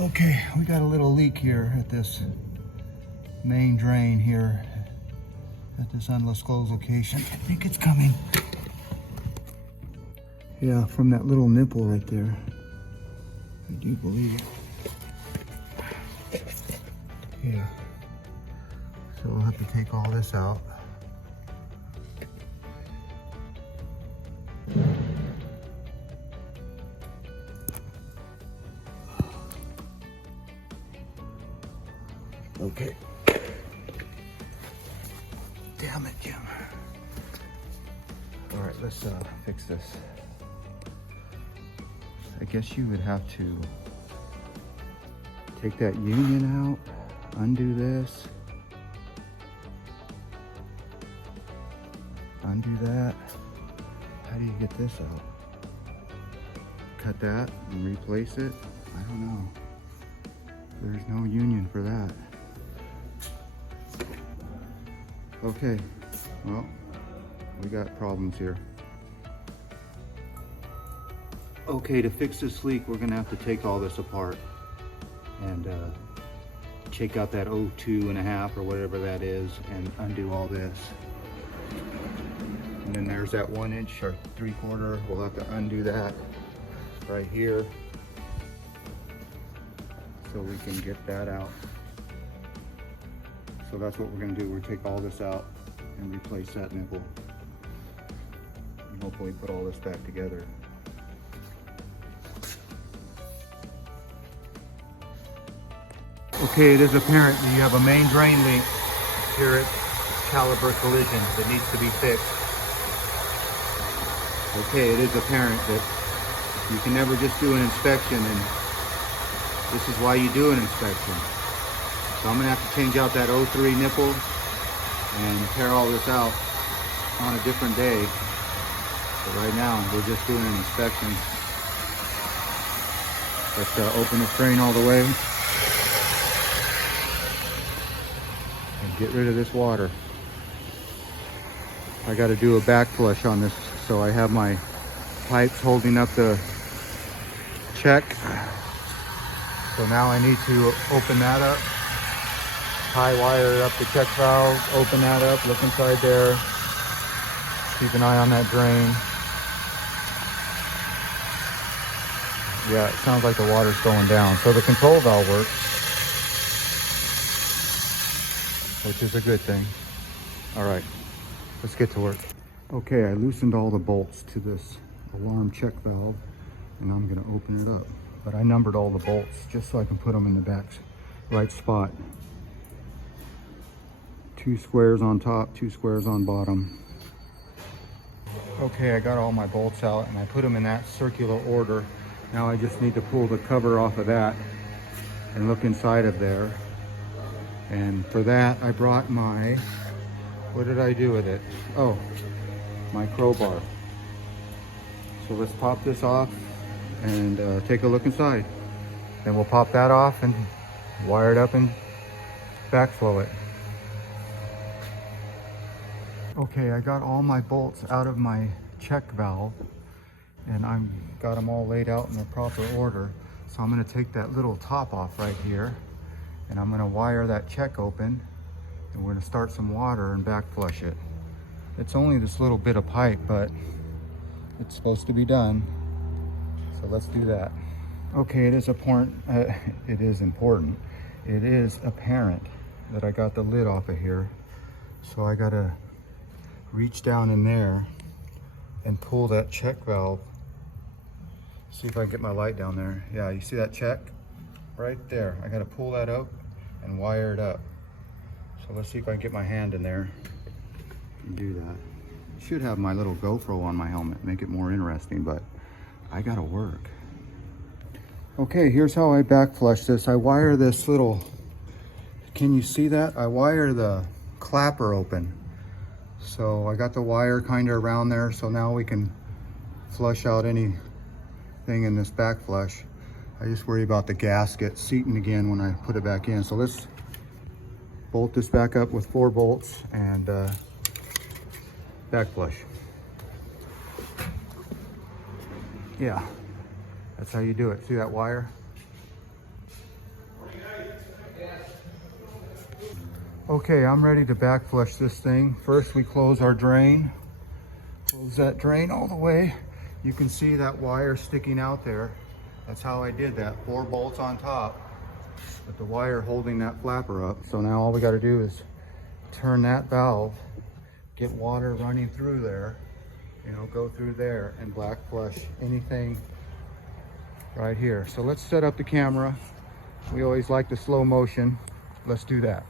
Okay, we got a little leak here at this main drain here at this undisclosed location. I think it's coming. Yeah, from that little nipple right there. I do believe it. Yeah. So we'll have to take all this out. Okay. Damn it, Jim. All right, let's fix this. I guess you would have to take that union out, undo this, undo that. How do you get this out? Cut that and replace it? I don't know. There's no union for that. Okay, well, we got problems here. Okay, to fix this leak, we're gonna have to take all this apart and take out that 02.5 or whatever that is and undo all this. And then there's that 1 inch or 3/4. We'll have to undo that right here so we can get that out. So that's what we're gonna do. We'll take all this out and replace that nipple. And hopefully put all this back together. Okay, it is apparent that you have a main drain leak here at Caliber Collision that needs to be fixed. Okay, it is apparent that you can never just do an inspection, and this is why you do an inspection. So I'm gonna have to change out that 03 nipple and tear all this out on a different day. But right now, we're just doing an inspection. Let's open this drain all the way. Get rid of this water. I got to do a back flush on this, so I have my pipes holding up the check. So now I need to open that up, high wire up the check valve, open that up, look inside there, keep an eye on that drain. Yeah, it sounds like the water's going down. So the control valve works, which is a good thing. All right, let's get to work. Okay, I loosened all the bolts to this alarm check valve, and I'm gonna open it up. But I numbered all the bolts just so I can put them in the back right spot. 2 squares on top, 2 squares on bottom. Okay, I got all my bolts out and I put them in that circular order. Now I just need to pull the cover off of that and look inside of there. And for that, I brought my, what did I do with it? Oh, my crowbar. So let's pop this off and take a look inside. Then we'll pop that off and wire it up and backflow it. Okay, I got all my bolts out of my check valve and I'm got them all laid out in the proper order. So I'm gonna take that little top off right here, and I'm gonna wire that check open, and we're gonna start some water and back flush it. It's only this little bit of pipe, but it's supposed to be done. So let's do that. Okay, it is important. It is apparent that I got the lid off of here. So I gotta reach down in there and pull that check valve. See if I can get my light down there. Yeah, you see that check? Right there. I gotta pull that up and wire it up. So let's see if I can get my hand in there and do that. Should have my little GoPro on my helmet, make it more interesting, but I gotta work. Okay, here's how I back flush this. I wire this little, can you see that? I wire the clapper open. So I got the wire kind of around there, so now we can flush out anything in this back flush. I just worry about the gasket seating again when I put it back in. So let's bolt this back up with 4 bolts and back flush. Yeah, that's how you do it. See that wire? Okay, I'm ready to back flush this thing. First, we close our drain. Close that drain all the way. You can see that wire sticking out there. That's how I did that. 4 bolts on top, with the wire holding that flapper up. So now all we got to do is turn that valve, get water running through there, go through there and black flush anything right here. So let's set up the camera. We always like the slow motion. Let's do that.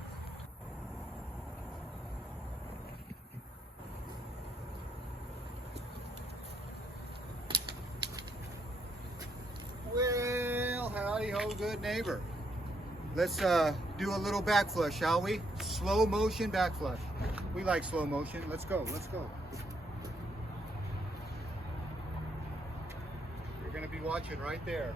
Well, howdy ho, good neighbor. Let's do a little back flush, shall we? Slow motion back flush. We like slow motion. Let's go, let's go. You're gonna be watching right there.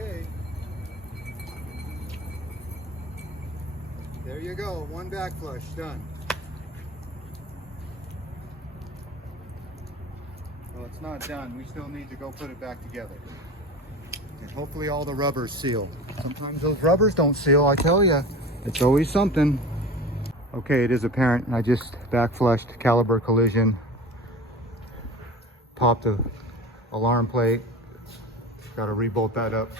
Okay. There you go, one back flush, done. Well, it's not done. We still need to go put it back together. And hopefully all the rubbers seal. Sometimes those rubbers don't seal, I tell you. It's always something. Okay, it is apparent. I just back flushed caliber collision. Popped the alarm plate. Got to rebolt that up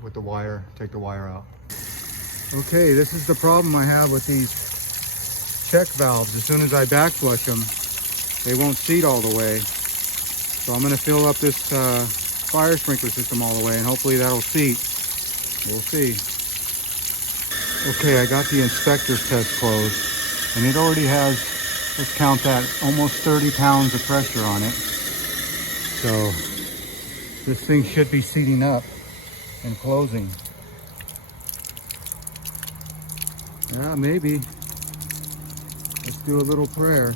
with the wire, take the wire out. Okay, this is the problem I have with these check valves. As soon as I back flush them, they won't seat all the way. So I'm going to fill up this fire sprinkler system all the way and hopefully that'll seat. We'll see. Okay, I got the inspector's test closed and it already has, let's count that, almost 30 pounds of pressure on it. So this thing should be seating up and closing. Yeah, maybe. Let's do a little prayer.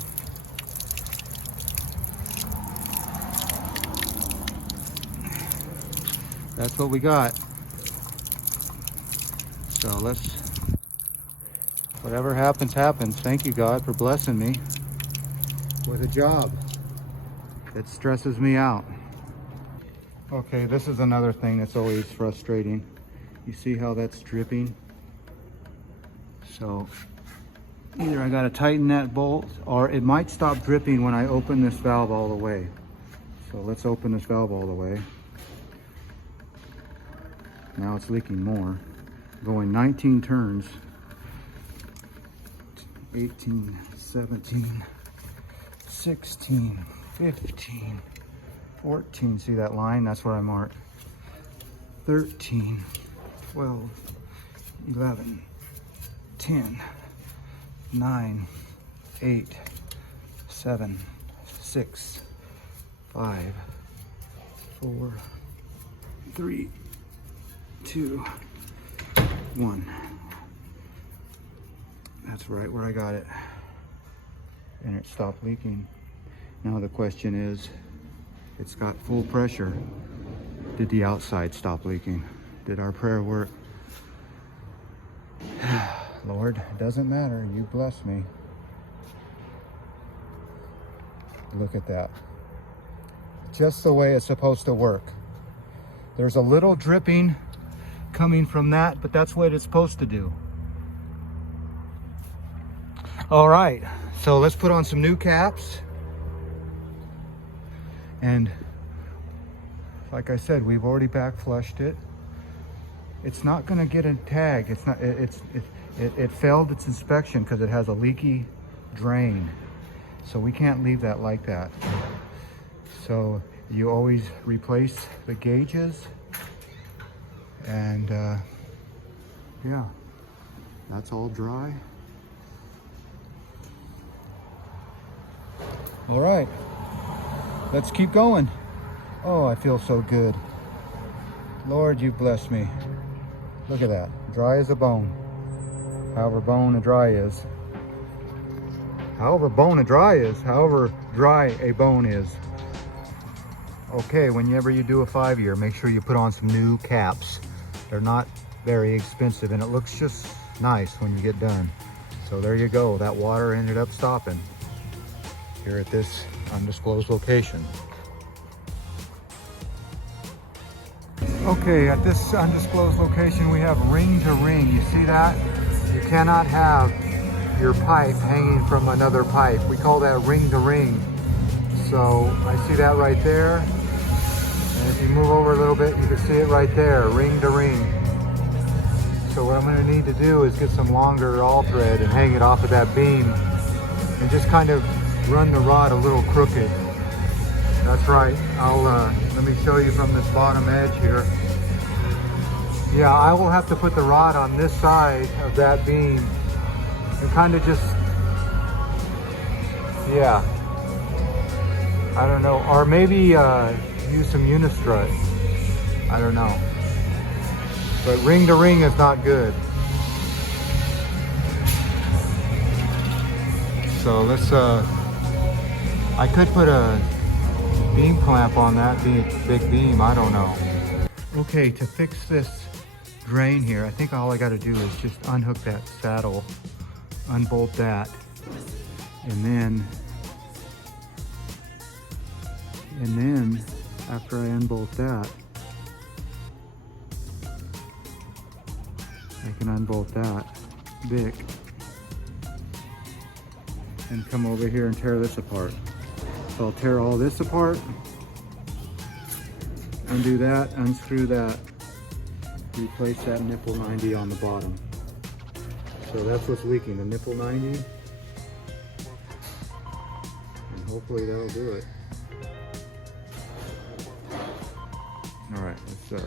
That's what we got. So whatever happens, happens. Thank you, God, for blessing me with a job that stresses me out. Okay, this is another thing that's always frustrating. You see how that's dripping? So either I gotta tighten that bolt or it might stop dripping when I open this valve all the way. So let's open this valve all the way. Now it's leaking more. Going 19 turns. 18, 17, 16, 15, 14. See that line? That's where I marked. 13, 12, 11, 10, 9, 8, 7, 6, 5, 4, 3, 2, 1. That's right where I got it. And it stopped leaking. Now the question is, it's got full pressure. Did the outside stop leaking? Did our prayer work? Lord, it doesn't matter. You bless me. Look at that. Just the way it's supposed to work. There's a little dripping coming from that, but that's what it's supposed to do. All right, so let's put on some new caps. And like I said, we've already back flushed it. It's not gonna get a tag. It's not. It failed its inspection because it has a leaky drain. So we can't leave that like that. So you always replace the gauges, and yeah, that's all dry. All right, let's keep going. Oh, I feel so good. Lord, you bless me. Look at that, dry as a bone. However bone and dry is. However bone and dry is, however dry a bone is. Okay, whenever you do a 5-year, make sure you put on some new caps. They're not very expensive, and it looks just nice when you get done. So there you go, that water ended up stopping here at this undisclosed location. Okay, at this undisclosed location we have ring to ring. You see that? You cannot have your pipe hanging from another pipe. We call that ring to ring. So I see that right there. And if you move over a little bit, you can see it right there, ring to ring. So what I'm going to need to do is get some longer all thread and hang it off of that beam and just kind of run the rod a little crooked. That's right. Let me show you from this bottom edge here. Yeah, I will have to put the rod on this side of that beam and kind of just, yeah, I don't know, or maybe use some unistrut. I don't know. But ring to ring is not good. So let's, I could put a beam clamp on that big beam, I don't know. Okay, to fix this drain here, I think all I gotta do is just unhook that saddle, unbolt that, and then after I unbolt that, I can unbolt that bick and come over here and tear this apart. So I'll tear all this apart, undo that, unscrew that, replace that nipple 90 on the bottom. So that's what's leaking, the nipple 90. And hopefully that'll do it. All right, let's